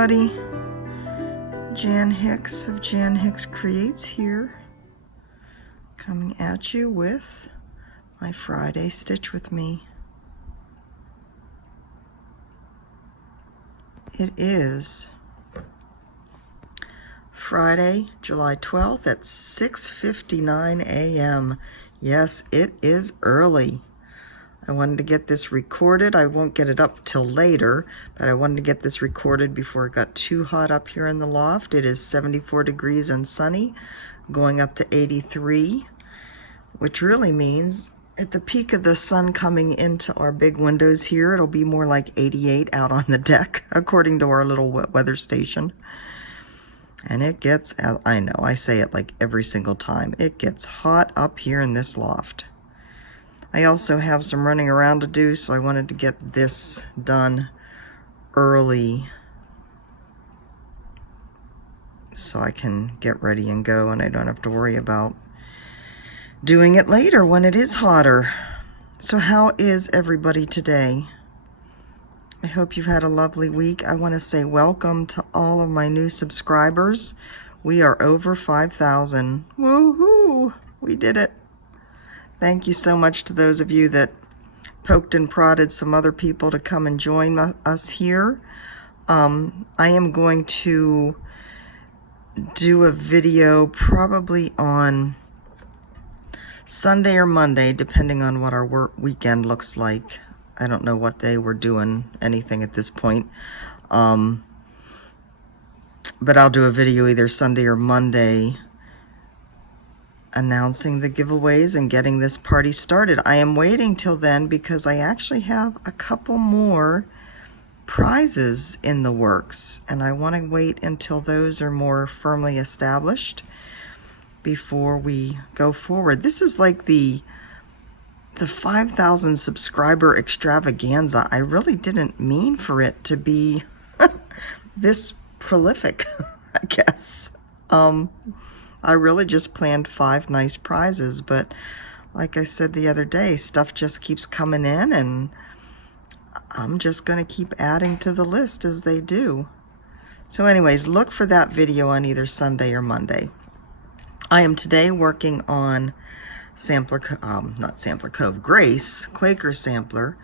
everybody. Jan Hicks of Jan Hicks Creates here, coming at you with my Friday Stitch With Me. It is Friday, July 12th at 6:59 a.m. Yes, it is early. I wanted to get this recorded. I won't get it up till later, but I wanted to get this recorded before it got too hot up here in the loft. It is 74 degrees and sunny, going up to 83, which really means at the peak of the sun coming into our big windows here, it'll be more like 88 out on the deck, according to our little weather station. And it gets, I know, I say it like every single time, it gets hot up here in this loft. I also have some running around to do, so I wanted to get this done early so I can get ready and go, and I don't have to worry about doing it later when it is hotter. So how is everybody today? I hope you've had a lovely week. I want to say welcome to all of my new subscribers. We are over 5,000. Woohoo! We did it. Thank you so much to those of you that poked and prodded some other people to come and join us here. I am going to do a video probably on Sunday or Monday, depending on what our weekend looks like. I don't know what day we're doing anything at this point. But I'll do a video either Sunday or Monday announcing the giveaways and getting this party started. I am waiting till then because I actually have a couple more prizes in the works, and I want to wait until those are more firmly established before we go forward. This is like the 5,000 subscriber extravaganza. I really didn't mean for it to be this prolific, I guess. I really just planned 5 nice prizes, but like I said the other day, stuff just keeps coming in, and I'm just going to keep adding to the list as they do. So anyways, look for that video on either Sunday or Monday. I am today working on Grace, Quaker Sampler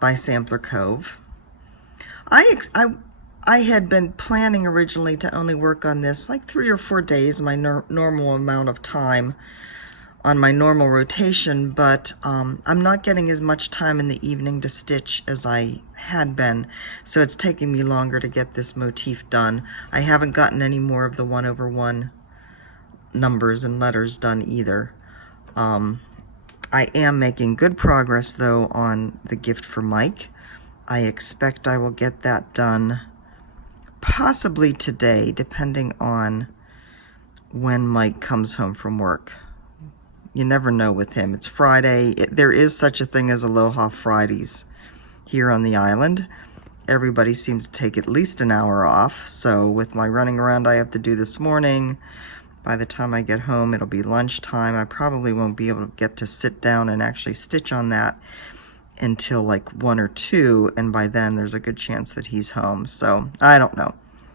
by Sampler Cove. I had been planning originally to only work on this like 3 or 4 days, my normal amount of time on my normal rotation, but I'm not getting as much time in the evening to stitch as I had been, so it's taking me longer to get this motif done. I haven't gotten any more of the 1/1 numbers and letters done either. I am making good progress though on the gift for Mike. I expect I will get that done possibly today, depending on when Mike comes home from work. You never know with him. It's Friday. There is such a thing as Aloha Fridays here on the island. Everybody seems to take at least an hour off. So with my running around I have to do this morning, by the time I get home it'll be lunchtime. I probably won't be able to get to sit down and actually stitch on that until like 1 or 2, and by then there's a good chance that he's home. So I don't know.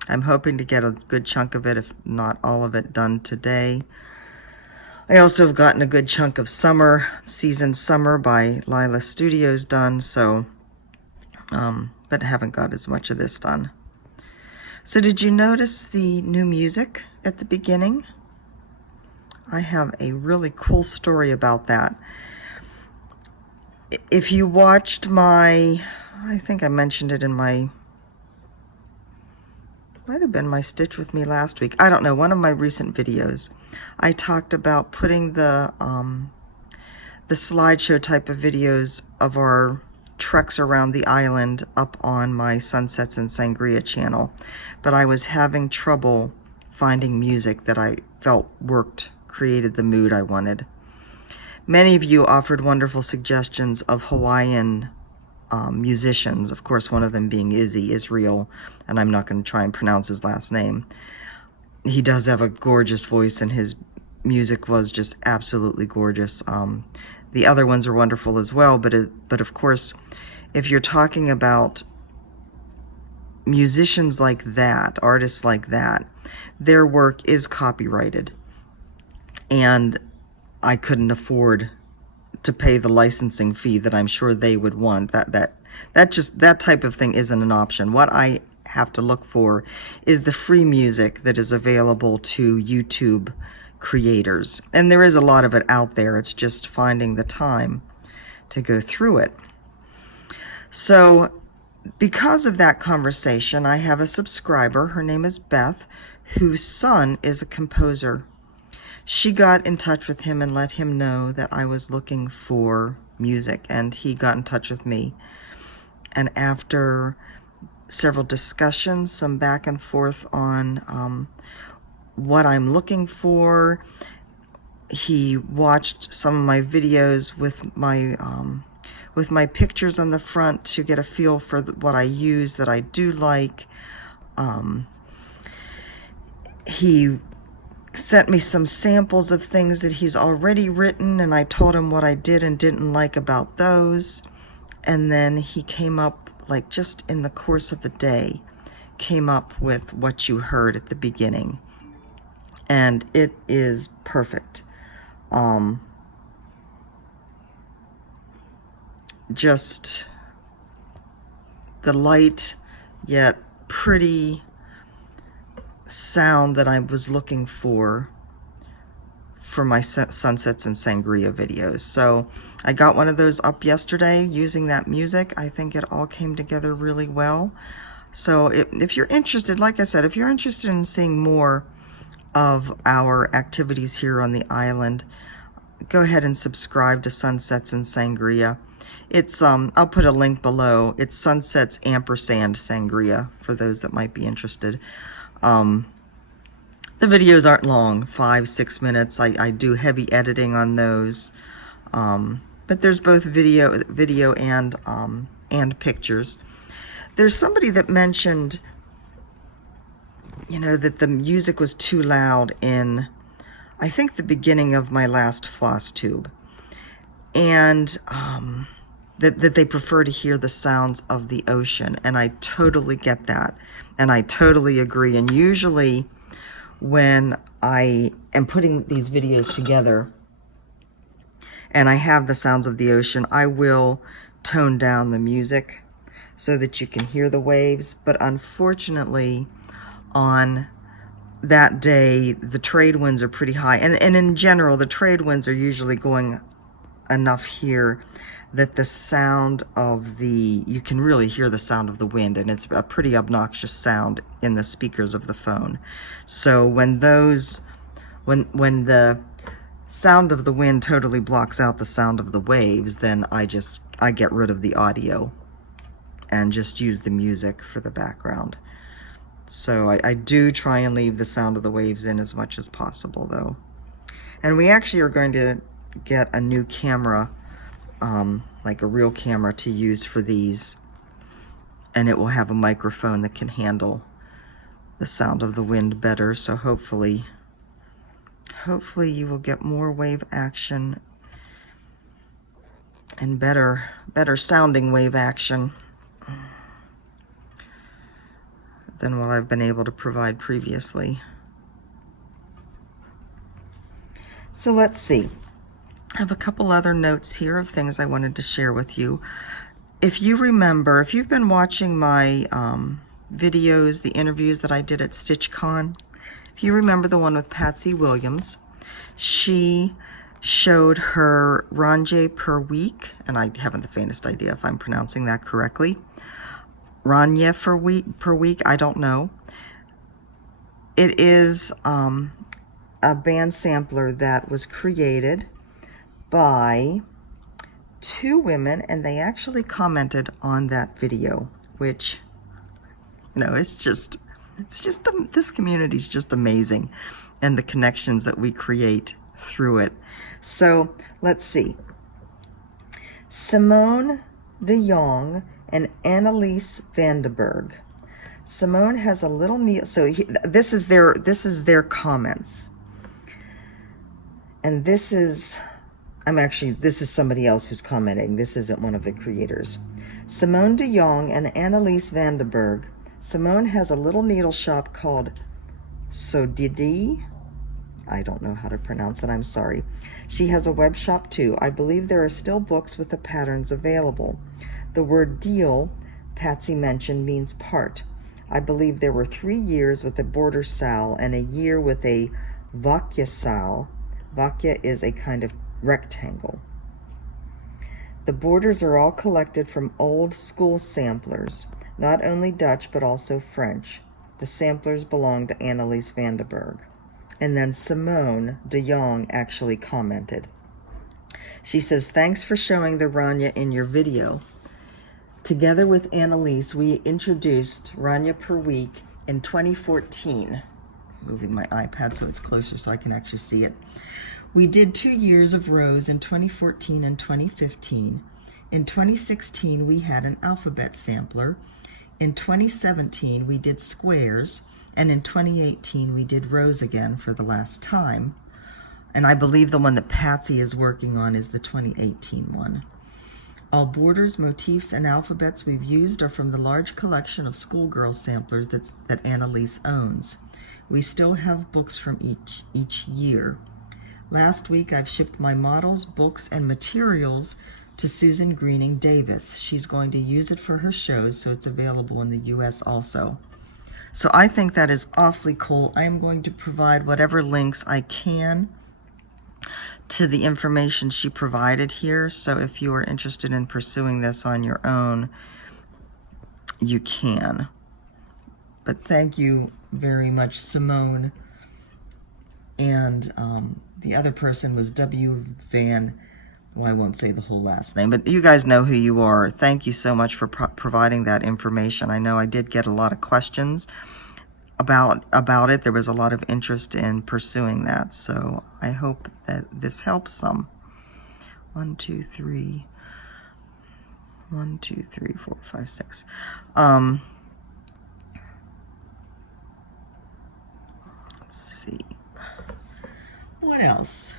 I'm hoping to get a good chunk of it, if not all of it, done today. I also have gotten a good chunk of Season Summer by Lila Studios done, so but haven't got as much of this done. So did you notice the new music at the beginning? I have a really cool story about that. If you watched I think I mentioned it in might have been my Stitch With Me last week. I don't know, one of my recent videos. I talked about putting the slideshow type of videos of our treks around the island up on my Sunsets and Sangria channel. But I was having trouble finding music that I felt created the mood I wanted. Many of you offered wonderful suggestions of Hawaiian musicians, of course one of them being Israel, and I'm not going to try and pronounce his last name. He does have a gorgeous voice, and his music was just absolutely gorgeous. The other ones are wonderful as well, but of course, if you're talking about musicians like that, artists like that, their work is copyrighted. And I couldn't afford to pay the licensing fee that I'm sure they would want. That type of thing isn't an option. What I have to look for is the free music that is available to YouTube creators. And there is a lot of it out there. It's just finding the time to go through it. So because of that conversation, I have a subscriber, her name is Beth, whose son is a composer. She got in touch with him and let him know that I was looking for music, and he got in touch with me. And after several discussions, some back and forth on what I'm looking for, he watched some of my videos with my pictures on the front to get a feel for what I use that I do like. He sent me some samples of things that he's already written, and I told him what I did and didn't like about those. And then he came up, like just in the course of a day, came up with what you heard at the beginning. And it is perfect. Just the light yet pretty sound that I was looking for my sunsets and sangria videos. So I got one of those up yesterday using that music. I think it all came together really well. So if you're interested, like I said, if you're interested in seeing more of our activities here on the island, go ahead and subscribe to Sunsets and Sangria. It's I'll put a link below. It's Sunsets & Sangria for those that might be interested. The videos aren't long, 5-6 minutes. I do heavy editing on those, but there's both video and pictures. There's somebody that mentioned, you know, that the music was too loud in, I think, the beginning of my last floss tube, and that they prefer to hear the sounds of the ocean, and I totally get that, and I totally agree. And usually when I am putting these videos together and I have the sounds of the ocean, I will tone down the music so that you can hear the waves. But unfortunately, on that day, the trade winds are pretty high. And in general, the trade winds are usually going enough here that the sound of you can really hear the sound of the wind, and it's a pretty obnoxious sound in the speakers of the phone. So when the sound of the wind totally blocks out the sound of the waves, then I get rid of the audio and just use the music for the background. So I do try and leave the sound of the waves in as much as possible, though. And we actually are going to get a new camera, like a real camera to use for these, and it will have a microphone that can handle the sound of the wind better. So hopefully you will get more wave action and better sounding wave action than what I've been able to provide previously. So let's see. I have a couple other notes here of things I wanted to share with you. If you remember, if you've been watching my videos, the interviews that I did at StitchCon, if you remember the one with Patsy Williams, she showed her Ranjay per week, and I haven't the faintest idea if I'm pronouncing that correctly. Ranya per week, I don't know. It is a band sampler that was created by two women, and they actually commented on that video, which, you know, this community is just amazing, and the connections that we create through it. So let's see. Simone de Jong and Annelies Vandenberg. Simone has a little this is their comments, and this is somebody else who's commenting. This isn't one of the creators. Simone de Jong and Annelies Vandenberg Simone has a little needle shop called Sodidi. I don't know how to pronounce it, I'm sorry. She has a web shop too. I believe there are still books with the patterns available. The word deal, Patsy mentioned, means part. I believe there were 3 years with a border sal and a year with a vakya sal. Vakya is a kind of rectangle. The borders are all collected from old school samplers, not only Dutch but also French. The samplers belong to Annelies van den Berg. And then Simone de Jong actually commented. She says, thanks for showing the Rania in your video. Together with Annelies, we introduced Rania per week in 2014. Moving my iPad so it's closer so I can actually see it. We did 2 years of rows in 2014 and 2015. In 2016, we had an alphabet sampler. In 2017, we did squares. And in 2018, we did rows again for the last time. And I believe the one that Patsy is working on is the 2018 one. All borders, motifs, and alphabets we've used are from the large collection of schoolgirl samplers that Annelies owns. We still have books from each year. Last week, I've shipped my models, books, and materials to Susan Greening Davis. She's going to use it for her shows, so it's available in the US also. So I think that is awfully cool. I am going to provide whatever links I can to the information she provided here. So if you are interested in pursuing this on your own, you can. But thank you very much, Simone. And the other person was W. Van, well, I won't say the whole last name, but you guys know who you are. Thank you so much for providing that information. I know I did get a lot of questions about it. There was a lot of interest in pursuing that, so I hope that this helps some. 1, 2, 3, 1, 2, 3, 4, 5, 6. Let's see. What else?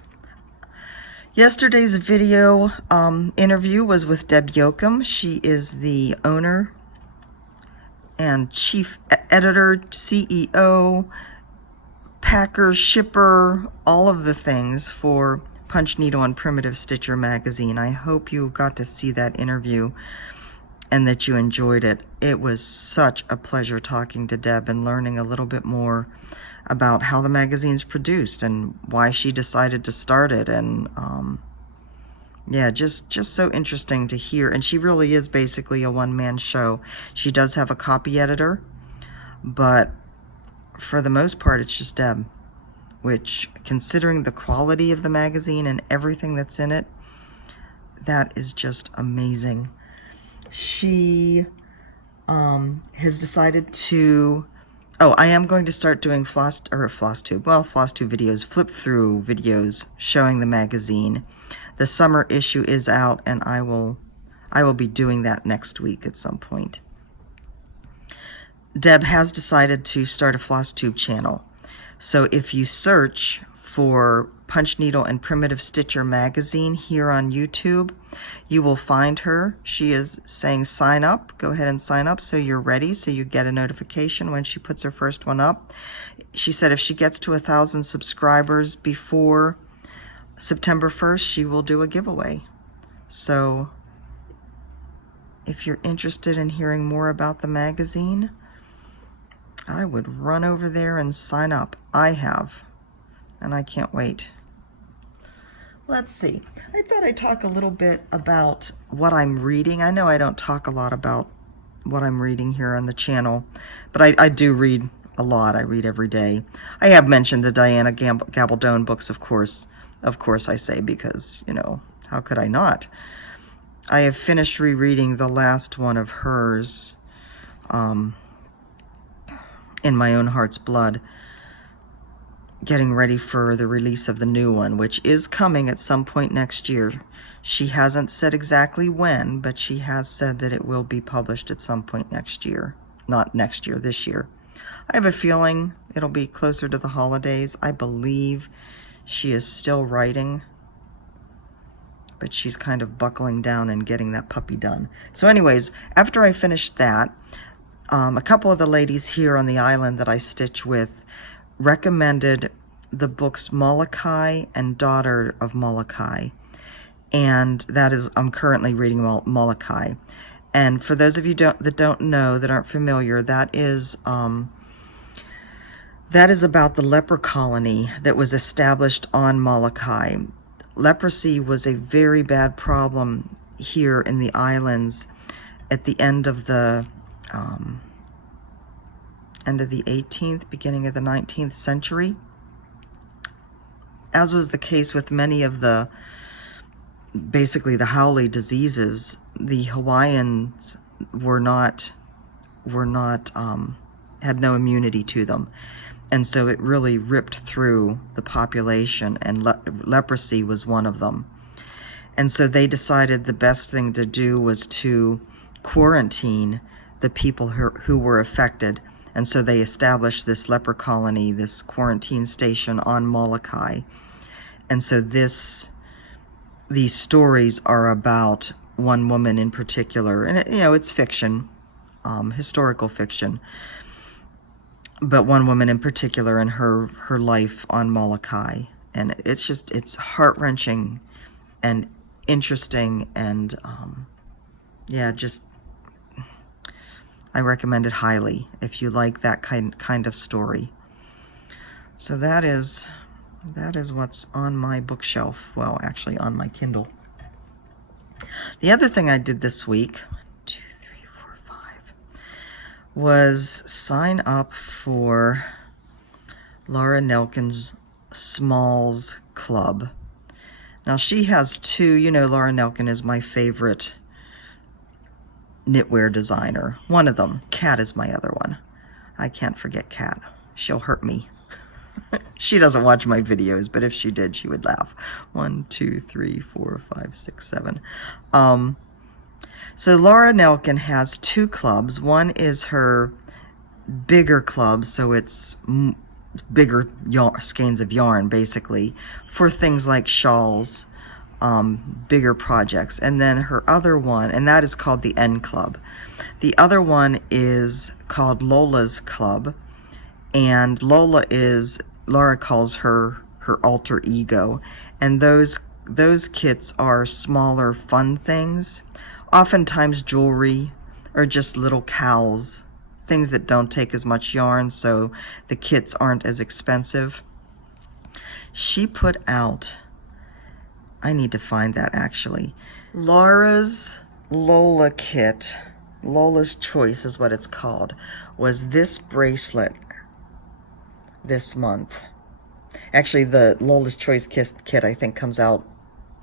Yesterday's video interview was with Deb Yoakum. She is the owner and chief editor, CEO, packer, shipper, all of the things for Punch Needle and Primitive Stitcher magazine. I hope you got to see that interview and that you enjoyed it. It was such a pleasure talking to Deb and learning a little bit more about how the magazine's produced and why she decided to start it. And yeah, just so interesting to hear. And she really is basically a one-man show. She does have a copy editor, but for the most part, it's just Deb, which, considering the quality of the magazine and everything that's in it, that is just amazing. She has decided to, I am going to start doing floss tube videos, flip through videos showing the magazine. The summer issue is out, and I will be doing that next week at some point. Deb has decided to start a floss tube channel. So if you search for Punch Needle and Primitive Stitcher magazine here on YouTube, you will find her. She is saying sign up. Go ahead and sign up so you're ready, so you get a notification when she puts her first one up. She said if she gets to 1,000 subscribers before September 1st, she will do a giveaway. So if you're interested in hearing more about the magazine, I would run over there and sign up. I have, and I can't wait. Let's see. I thought I'd talk a little bit about what I'm reading. I know I don't talk a lot about what I'm reading here on the channel, but I do read a lot. I read every day. I have mentioned the Diana Gabaldon books, of course. Of course I say, because, you know, how could I not? I have finished rereading the last one of hers, In My Own Heart's Blood, getting ready for the release of the new one, which is coming at some point next year. She hasn't said exactly when, but she has said that it will be published at some point next year. Not next year, this year. I have a feeling it'll be closer to the holidays. I believe she is still writing, but she's kind of buckling down and getting that puppy done. So anyways, after I finished that, a couple of the ladies here on the island that I stitch with recommended the books Molokai and Daughter of Molokai. And that is, I'm currently reading Molokai. And for those of you that don't know, that aren't familiar, that is about the leper colony that was established on Molokai. Leprosy was a very bad problem here in the islands at the end of the 18th, beginning of the 19th century. As was the case with many of the, basically the Howley diseases, the Hawaiians had no immunity to them. And so it really ripped through the population, and leprosy was one of them. And so they decided the best thing to do was to quarantine the people who were affected. And so they established this leper colony, this quarantine station on Molokai. And so these stories are about one woman in particular. And, it's fiction, historical fiction. But one woman in particular and her life on Molokai. And it's heart-wrenching and interesting, and I recommend it highly if you like that kind of story. So that is what's on my bookshelf. Well, actually on my Kindle. The other thing I did this week, 1, 2, 3, 4, 5, was sign up for Laura Nelkin's Smalls Club. Now she has two, Laura Nelkin is my favorite knitwear designer. One of them. Kat is my other one. I can't forget Kat. She'll hurt me. She doesn't watch my videos, but if she did, she would laugh. 1, 2, 3, 4, 5, 6, 7. So Laura Nelkin has two clubs. One is her bigger club, so it's bigger skeins of yarn, basically, for things like shawls, bigger projects. And then her other one, and that is called the N Club. The other one is called Lola's Club, and Laura calls her alter ego. And those kits are smaller, fun things, oftentimes jewelry or just little cowls, things that don't take as much yarn, so the kits aren't as expensive. She put out, I need to find that actually, Laura's Lola kit, Lola's Choice is what it's called, was this bracelet this month. Actually, the Lola's Choice kit I think comes out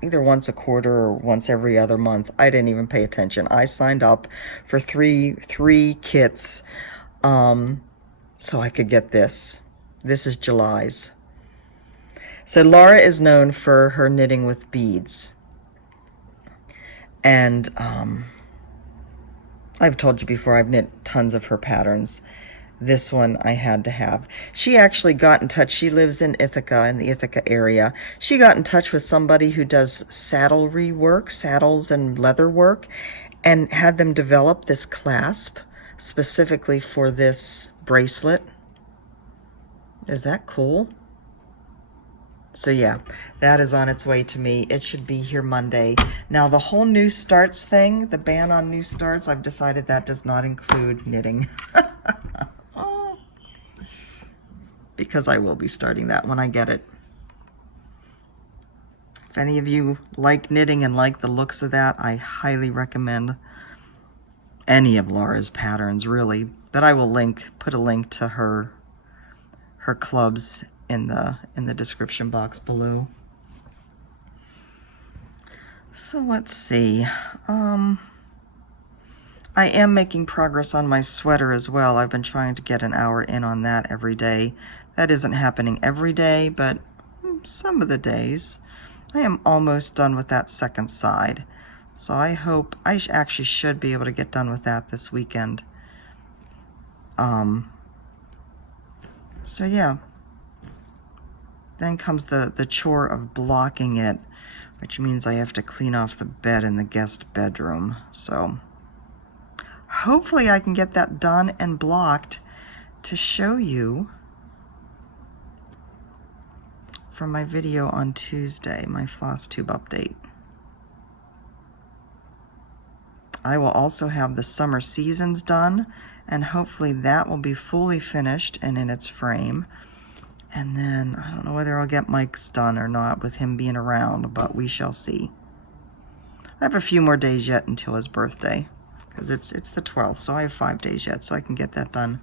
either once a quarter or once every other month. I didn't even pay attention. I signed up for three kits so I could get this. This is July's. So Laura is known for her knitting with beads. And I've told you before, I've knit tons of her patterns. This one I had to have. She actually got in touch. She lives in Ithaca, in the Ithaca area. She got in touch with somebody who does saddlery work, saddles and leather work, and had them develop this clasp specifically for this bracelet. Is that cool? So yeah, that is on its way to me. It should be here Monday. Now the whole new starts thing, the ban on new starts, I've decided that does not include knitting. Because I will be starting that when I get it. If any of you like knitting and like the looks of that, I highly recommend any of Laura's patterns, really. But I will put a link to her clubs in the description box below. So let's see. I am making progress on my sweater as well. I've been trying to get an hour in on that every day. That isn't happening every day, but some of the days. I am almost done with that second side. So I hope, I actually should be able to get done with that this weekend. So yeah. Then comes the chore of blocking it, which means I have to clean off the bed in the guest bedroom. So hopefully I can get that done and blocked to show you from my video on Tuesday, my floss tube update. I will also have the summer seasons done, and hopefully that will be fully finished and in its frame. And then I don't know whether I'll get Mike's done or not with him being around, but we shall see. I have a few more days yet until his birthday, because it's the 12th, so I have 5 days yet, so I can get that done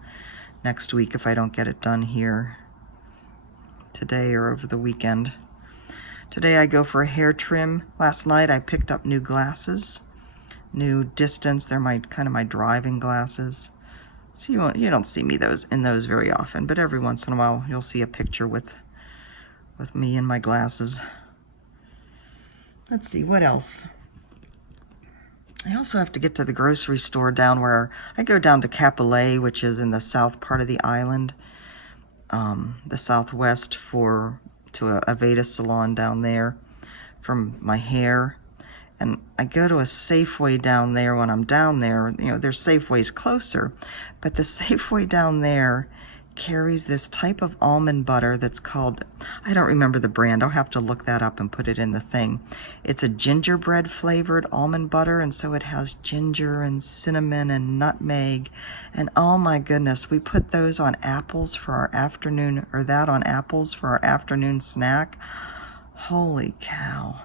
next week if I don't get it done here today or over the weekend. Today I go for a hair trim. Last night I picked up new glasses, new distance. They're my kind of my driving glasses. So you don't see me in those very often, but every once in a while you'll see a picture with me in my glasses. Let's see, what else? I also have to get to the grocery store down where I go down to Capillet, which is in the south part of the island, the southwest, to a Aveda salon down there from my hair. And I go to a Safeway down there when I'm down there. You know, there's Safeways closer, but the Safeway down there carries this type of almond butter that's called, I don't remember the brand. I'll have to look that up and put it in the thing. It's a gingerbread flavored almond butter, and so it has ginger and cinnamon and nutmeg. And oh my goodness, we put those on apples for our afternoon, or that on apples for our afternoon snack. Holy cow.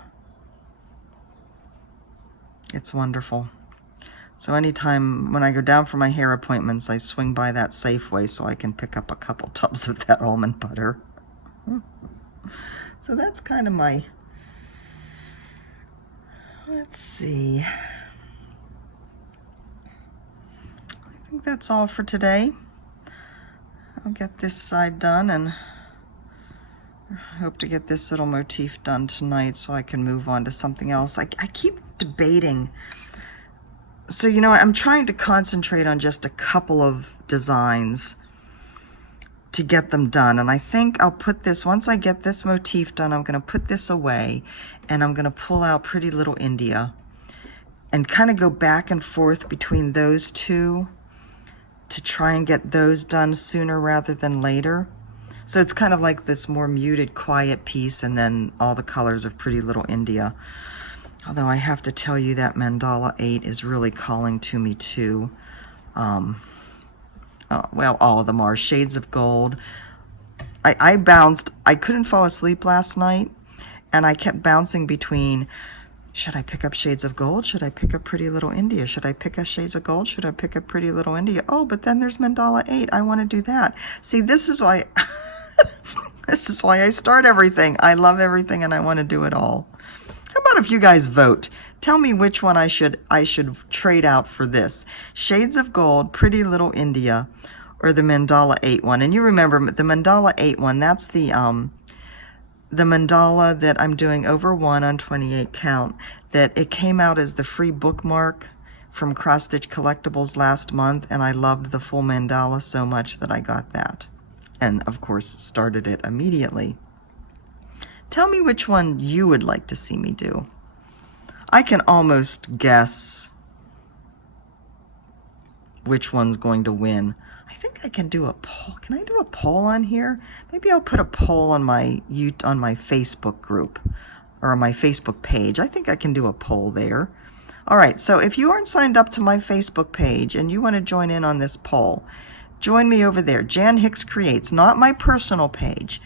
It's wonderful. So anytime when I go down for my hair appointments, I swing by that Safeway so I can pick up a couple tubs of that almond butter. So that's kind of my, let's see. I think that's all for today. I'll get this side done and hope to get this little motif done tonight so I can move on to something else. I keep debating. So, you know, I'm trying to concentrate on just a couple of designs to get them done. And I think I'll put this, once I get this motif done, I'm going to put this away and I'm going to pull out Pretty Little India and kind of go back and forth between those two to try and get those done sooner rather than later. So it's kind of like this more muted, quiet piece and then all the colors of Pretty Little India. Although I have to tell you that Mandala 8 is really calling to me too. Well, all of them are. Shades of Gold. I bounced. I couldn't fall asleep last night, and I kept bouncing between, should I pick up Shades of Gold? Should I pick up Pretty Little India? Should I pick up Shades of Gold? Should I pick up Pretty Little India? Oh, but then there's Mandala 8. I want to do that. See, this is why this is why I start everything. I love everything, and I want to do it all. How about if you guys vote? Tell me which one I should trade out for this. Shades of Gold, Pretty Little India, or the Mandala 8 one. And you remember the Mandala 8 one, that's the mandala that I'm doing over 1 on 28 count, that it came out as the free bookmark from Cross Stitch Collectibles last month, and I loved the full mandala so much that I got that. And of course started it immediately. Tell me which one you would like to see me do. I can almost guess which one's going to win. I think I can do a poll. Can I do a poll on here? Maybe I'll put a poll on my Facebook group or on my Facebook page. I think I can do a poll there. All right, so if you aren't signed up to my Facebook page and you want to join in on this poll, join me over there. Jan Hicks Creates, not my personal page.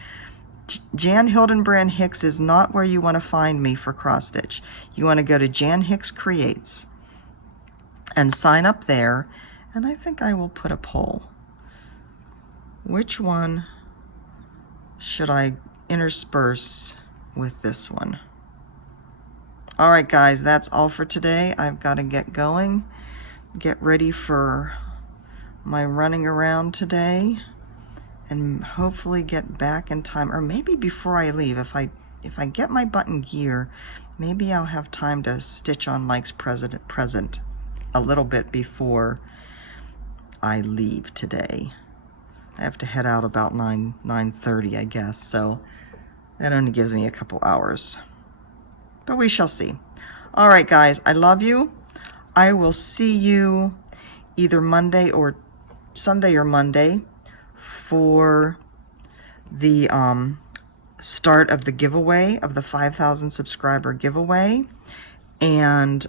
Jan Hildenbrand Hicks is not where you want to find me for cross stitch. You want to go to Jan Hicks Creates and sign up there, and I think I will put a poll. Which one should I intersperse with this one? All right, guys, that's all for today. I've got to get going, get ready for my running around today, and hopefully get back in time, or maybe before I leave, if I get my button gear, maybe I'll have time to stitch on Mike's present a little bit before I leave today. I have to head out about 9:30, I guess, so that only gives me a couple hours. But we shall see. All right, guys, I love you. I will see you either Sunday or Monday for the start of the giveaway, of the 5,000 subscriber giveaway. And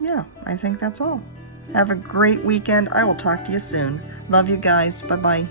yeah, I think that's all. Have a great weekend. I will talk to you soon. Love you guys. Bye-bye.